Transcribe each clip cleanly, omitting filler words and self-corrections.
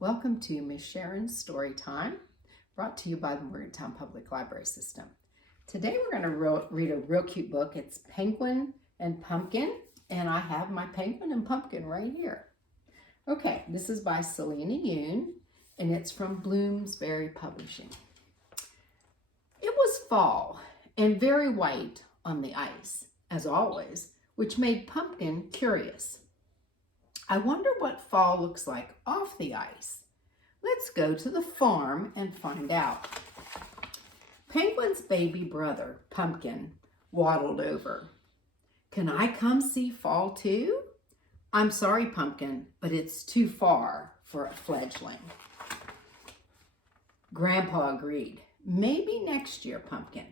Welcome to Miss Sharon's Story Time, brought to you by the Morgantown Public Library System. Today we're going to read a real cute book. It's Penguin and Pumpkin, and I have my Penguin and Pumpkin right here. Okay, this is by Salina Yoon, and it's from Bloomsbury Publishing. It was fall and very white on the ice, as always, which made Pumpkin curious. I wonder what fall looks like off the ice. Let's go to the farm and find out. Penguin's baby brother, Pumpkin, waddled over. Can I come see fall too? I'm sorry, Pumpkin, but it's too far for a fledgling. Grandpa agreed. Maybe next year, Pumpkin.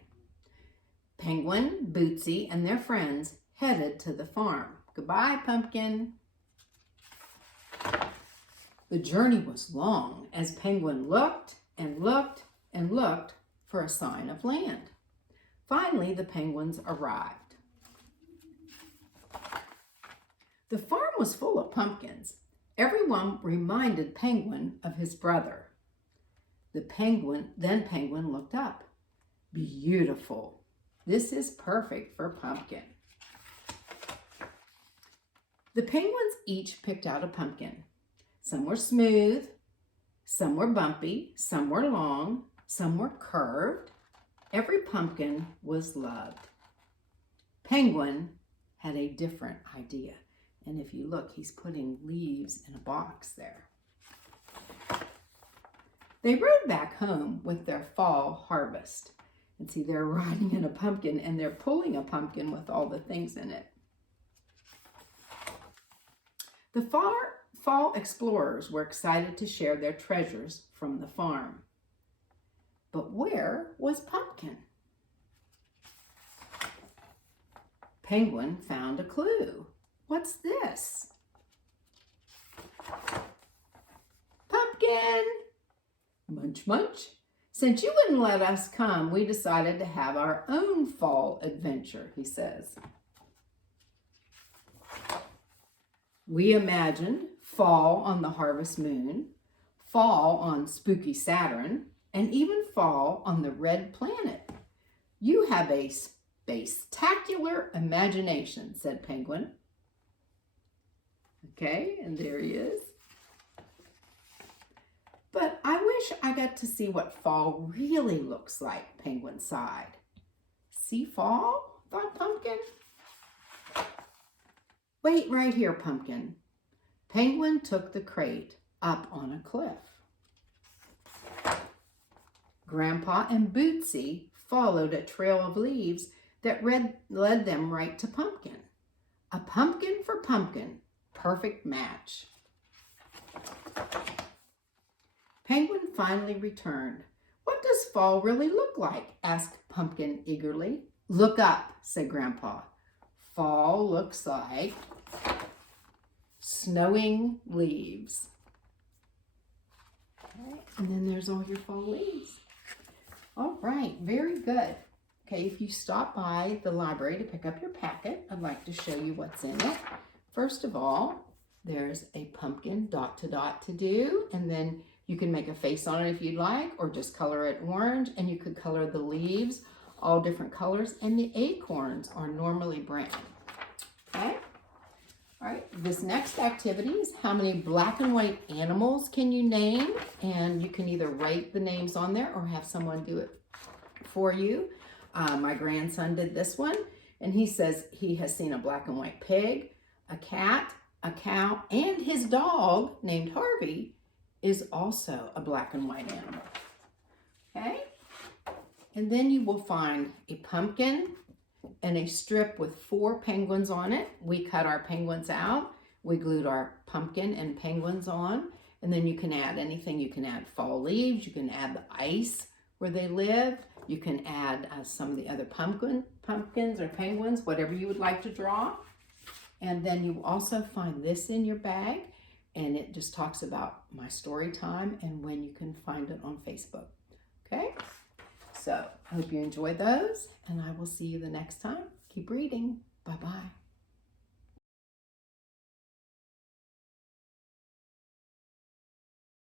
Penguin, Bootsy, and their friends headed to the farm. Goodbye, Pumpkin. The journey was long as Penguin looked and looked and looked for a sign of land. Finally, the penguins arrived. The farm was full of pumpkins. Everyone reminded Penguin of his brother. Then Penguin looked up. Beautiful. This is perfect for Pumpkin. The penguins each picked out a pumpkin. Some were smooth, some were bumpy, some were long, some were curved. Every pumpkin was loved. Penguin had a different idea. And if you look, he's putting leaves in a box there. They rode back home with their fall harvest. And see, they're riding in a pumpkin and they're pulling a pumpkin with all the things in it. The fall explorers were excited to share their treasures from the farm. But where was Pumpkin? Penguin found a clue. What's this? Pumpkin! Munch, munch. Since you wouldn't let us come, we decided to have our own fall adventure, he says. We imagined fall on the harvest moon, fall on spooky Saturn, and even fall on the red planet. You have a spectacular imagination, said Penguin. Okay, and there he is. But I wish I got to see what fall really looks like, Penguin sighed. See fall? Thought Pumpkin. Wait right here, Pumpkin. Penguin took the crate up on a cliff. Grandpa and Bootsy followed a trail of leaves that led them right to Pumpkin. A pumpkin for Pumpkin, perfect match. Penguin finally returned. What does fall really look like? Asked Pumpkin eagerly. Look up, said Grandpa. Fall looks like snowing leaves. Okay, and then there's all your fall leaves. All right, very good. Okay, if you stop by the library to pick up your packet, I'd like to show you what's in it. First of all, there's a pumpkin dot to dot to do, and then you can make a face on it if you'd like, or just color it orange, and you could color the leaves all different colors, and the acorns are normally brown. Okay? All right, this next activity is how many black and white animals can you name? And you can either write the names on there or have someone do it for you. My grandson did this one, and he says he has seen a black and white pig, a cat, a cow, and his dog, named Harvey, is also a black and white animal. Okay? And then you will find a pumpkin and a strip with 4 penguins on it. We cut our penguins out. We glued our pumpkin and penguins on. And then you can add anything. You can add fall leaves. You can add the ice where they live. You can add some of the other pumpkins or penguins, whatever you would like to draw. And then you also find this in your bag. And it just talks about my story time and when you can find it on Facebook. Okay? So I hope you enjoy those, and I will see you the next time. Keep reading. Bye-bye.